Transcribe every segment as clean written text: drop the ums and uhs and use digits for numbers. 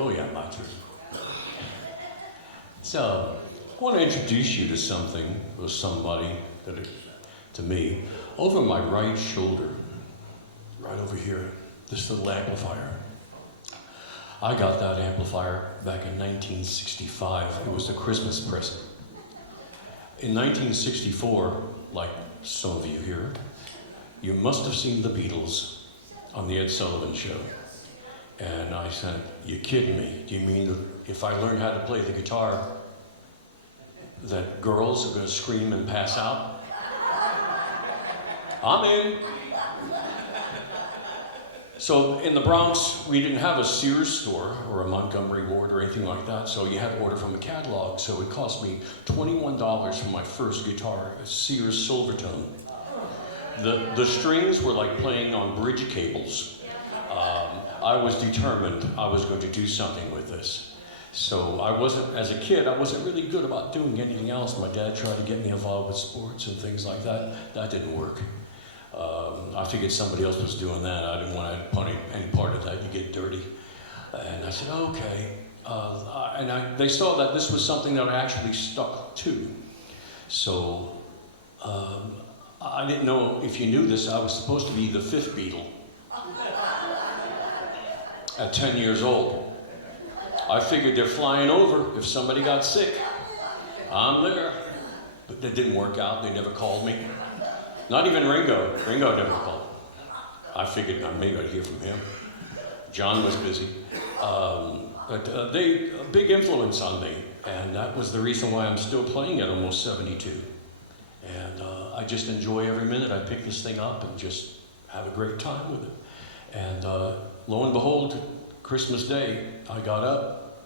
Oh yeah, my turn. So, I want to introduce you to something or somebody to me. Over my right shoulder, right over here, this little amplifier. I got that amplifier back in 1965. It was a Christmas present. In 1964, like some of you here, you must have seen the Beatles on the Ed Sullivan Show. And I said, you kidding me? Do you mean that if I learn how to play the guitar, that girls are going to scream and pass out? I'm in. So in the Bronx, we didn't have a Sears store or a Montgomery Ward or anything like that, so you had to order from a catalog. So it cost me $21 for my first guitar, a Sears Silvertone. The strings were like playing on bridge cables. I was determined I was going to do something with this. So as a kid, I wasn't really good about doing anything else. My dad tried to get me involved with sports and things like that. That didn't work. I figured somebody else was doing that. I didn't want any part of that. You get dirty. And I said, okay. They saw that this was something that I actually stuck to. So I didn't know if you knew this. I was supposed to be the fifth Beatle at 10 years old. I figured they're flying over if somebody got sick. I'm there. But that didn't work out. They never called me. Not even Ringo. Ringo never called. I figured maybe I'd hear from him. John was busy. But they a big influence on me. And that was the reason why I'm still playing at almost 72. And I just enjoy every minute. I pick this thing up and just have a great time with it. And lo and behold, Christmas Day, I got up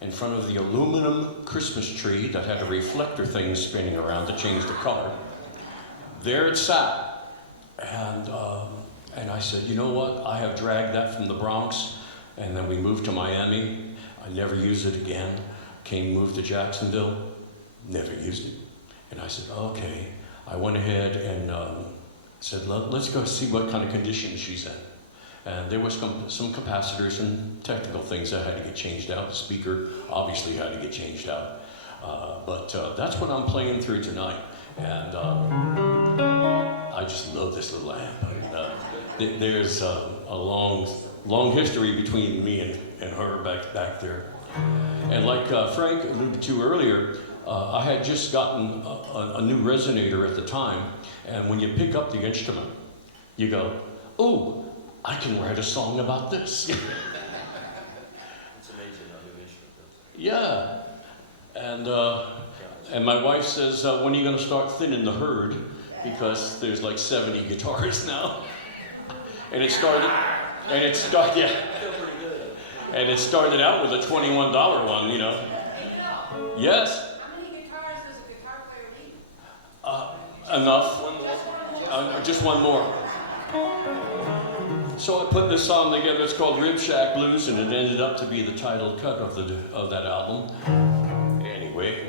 in front of the aluminum Christmas tree that had a reflector thing spinning around to change the color. There it sat. And I said, you know what? I have dragged that from the Bronx, and then we moved to Miami. I never used it again. Moved to Jacksonville, never used it. And I said, okay. I went ahead and said, let's go see what kind of condition she's in. And there was some capacitors and technical things that had to get changed out. The speaker obviously had to get changed out. But that's what I'm playing through tonight. And I just love this little amp. And, there's a long history between me and her back there. And like Frank alluded to earlier, I had just gotten a new resonator at the time. And when you pick up the instrument, you go, oh, I can write a song about this. It's amazing how new instrument does. Yeah. And my wife says, when are you going to start thinning the herd? Because there's like 70 guitars now. And it started out with a $21 one, you know. Yes. How many guitars does a guitar player need? Enough. Just one more. So I put this song together. It's called Rib Shack Blues, and it ended up to be the title cut of that album. Anyway.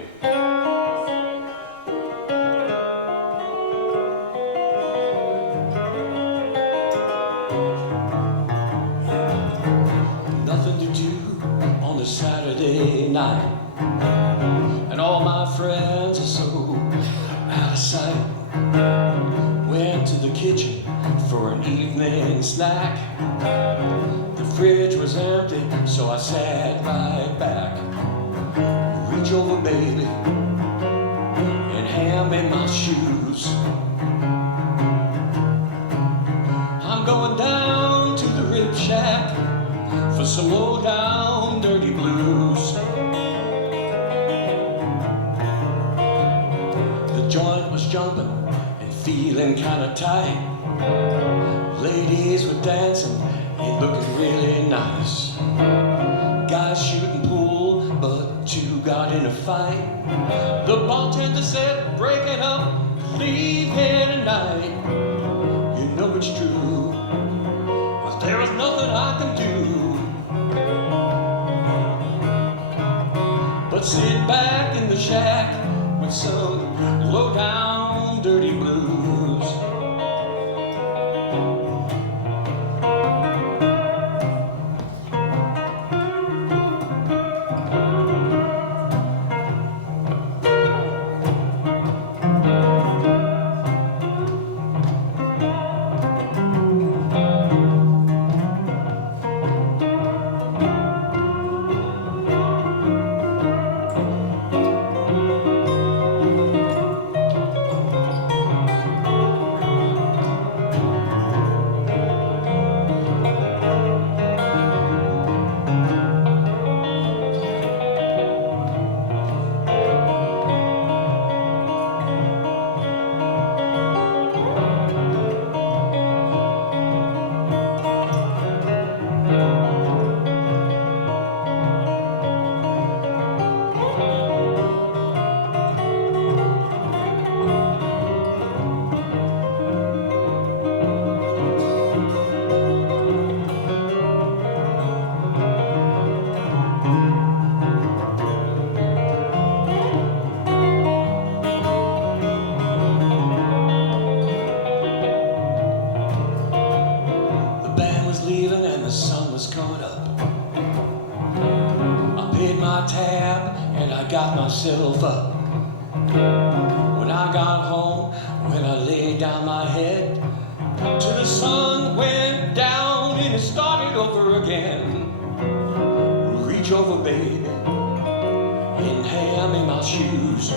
Nothing to do on a Saturday night, and all my friends are so out of sight. Went to the kitchen for an evening snack. The fridge was empty, so I sat right back. Reach over, baby, and hand me my shoes. I'm going down to the Rib Shack for some low down dirty blues. The joint was jumping and feeling kinda tight. Ladies were dancing, it looked really nice. Guys shooting pool, but two got in a fight. The bartender said, break it up, leave here tonight. You know it's true, 'cause there is nothing I can do but sit back in the shack with some low down dirty blues. leaving and the sun was coming up. I paid my tab and I got myself up. When I got home, when I laid down my head, till the sun went down and it started over again. Reach over, baby, and hand me my shoes.